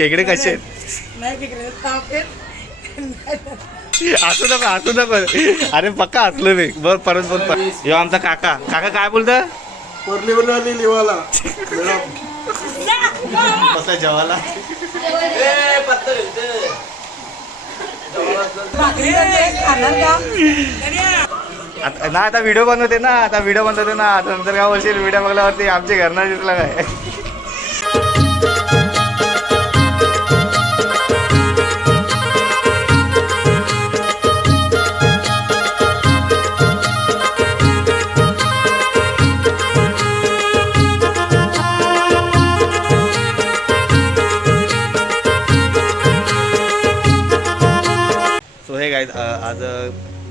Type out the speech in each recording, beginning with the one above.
खेकडे कसे असू नको अरे पक्का हसलो मी बर परत बोल यो आमचा काका काका काय बोलता बसला जेवायला ना आता व्हिडिओ बनवते ना आता नंतर काय बोलशील व्हिडिओ बघल्यावरती आमच्या घरना दिसला काय आज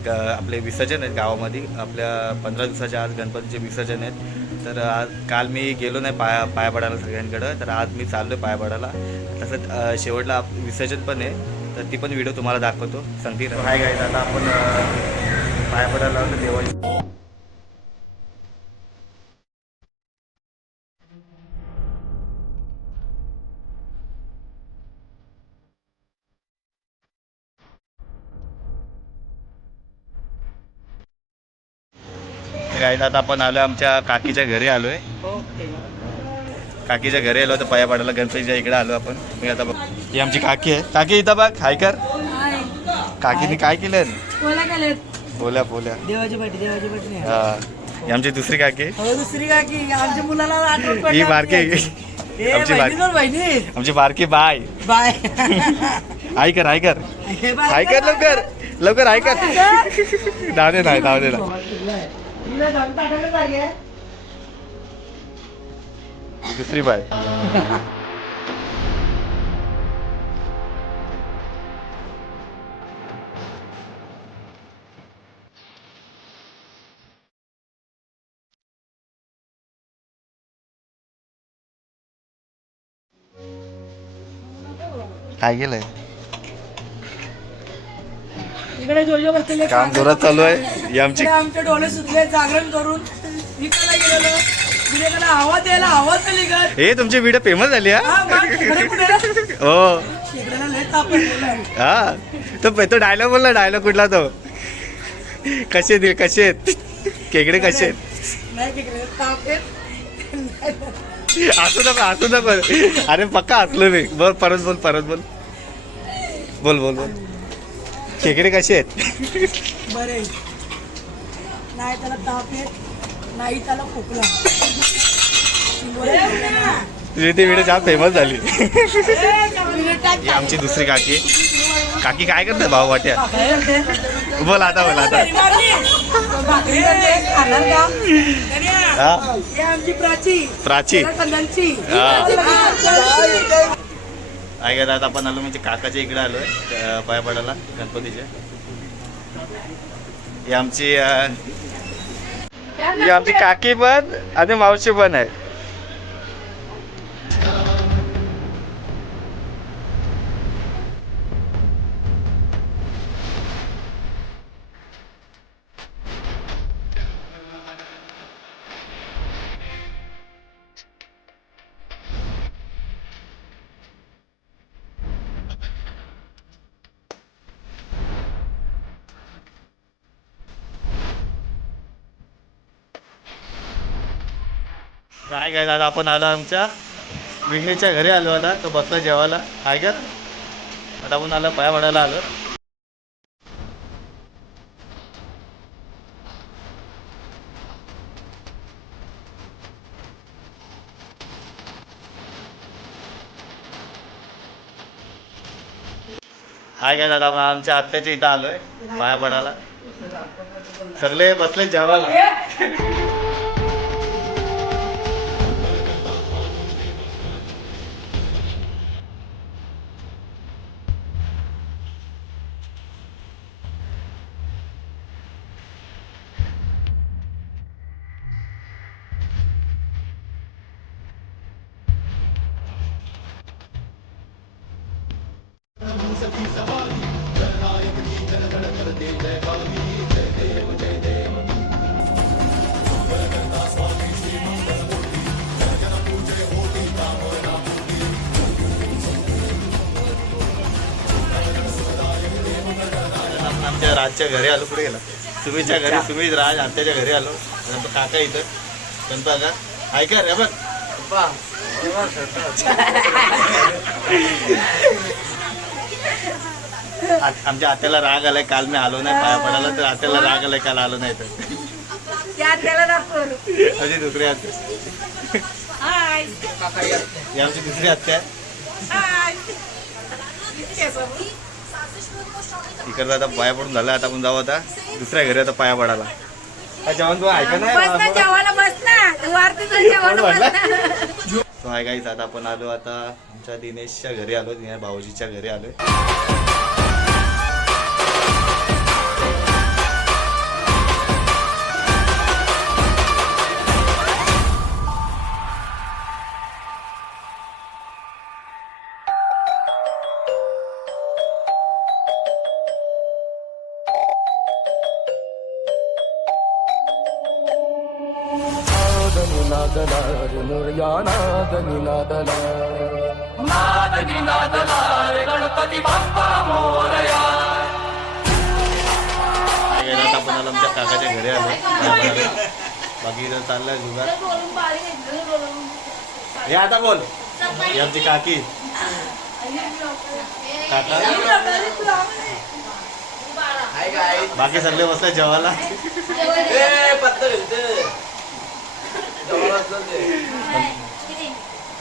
आपले विसर्जन आहेत गावामध्ये आपल्या 15 दिवसाच्या आज गणपतीचे विसर्जन आहेत तर आज काल मी गेलो नाही पाया पडायला सगळ्यांकडं तर आज मी चाललो आहे पाया पडायला तसंच शेवटला विसर्जन पण आहे तर ती पण व्हिडिओ तुम्हाला दाखवतो सांगते हाय गाईज आता आपण पाया पडायला लावलं देवाची गाईज आता आपण आलो आमच्या काकीच्या घरी आलोय काकीच्या घरी आलो तर पाया पडायला गणपतीच्या इकडे आलो आपण मी आता ही आमची काकी आहे काकी इथं बघ हाय कर काकीने काय केलं पोल्या पोल्या हा ही आमची दुसरी काकी आमच्या मुलाला ही बारकी आमची बारकी बाय बाय हाय कर लवकर लवकर हाय कर धावणे नाही दुसरी बाय काय गेलंय इकडे जोरजोर बसलेले काम जोरात चालू आहे आमचे डोळे सुटले जागरण करून इकडे गेलेलो विवेकाला आवाज आली का हे तुमची व्हिडिओ फेमस झाली हा हो हा तो डायलॉग बोलला डायलॉग कुठला तो कसे आहेत खेकडे कसे असू नको अरे पक्का हसलो मी बोल परत बोल खेकडे कसे आहेत बरे नाही त्याला ताप येत नाही त्याला खोकला तुझी ती व्हिडिओ जाम फेमस झाली आमची दुसरी काकी काय करते भाऊ वाट्या बोल आता आमची प्राची ऐका आता आपण आलो म्हणजे काकाच्या इकडे आलोय पाया पडायला गणपतीच्या ही आमची काकी पण आणि मावशी पण आहे काय दादा आपण आलो आमच्या विहिणीच्या घरी आलो आता तो बसला जेवायला काय कर आता आपण आलो पाया पडायला आलो हाय काय दादा आमच्या आत्याच्या इथं आलोय पाया पडायला सगळे बसले जेवायला आमच्या राजच्या घरी आलो. कुठे गेला? सुमीच्या घरी. सुमित राज आत्याच्या घरी आलो. नंतर काका इथं गणपा का ऐका रे बघ. आमच्या आत्याला राग आलाय, काल मी आलो नाही पाया पडायला, तर आत्याला राग आलाय काल आलो नाही तर. अशी दुसरी आत्या, ही आमची दुसरी आत्या आहे. इकडं आता पाया पडून झालं. आता आपण जाऊ आता दुसऱ्या घरी आता पाया पडायला. जेवण तू ऐका नाही. हाय गाईस, आता आपण आलो आता आमच्या दिनेशच्या घरी आलो. दिनेश भाऊजीच्या घरी आलोय. आता आपण आलो आमच्या काकाच्या घरी आलो. बाकी इथं चाललाय जुगार. हे आता बोल. ही आमची काकी काका. बाकी सगळे बसले जेवायला.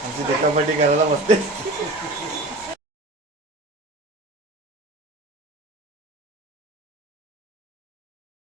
आमची देखापट्टी करायला बसते.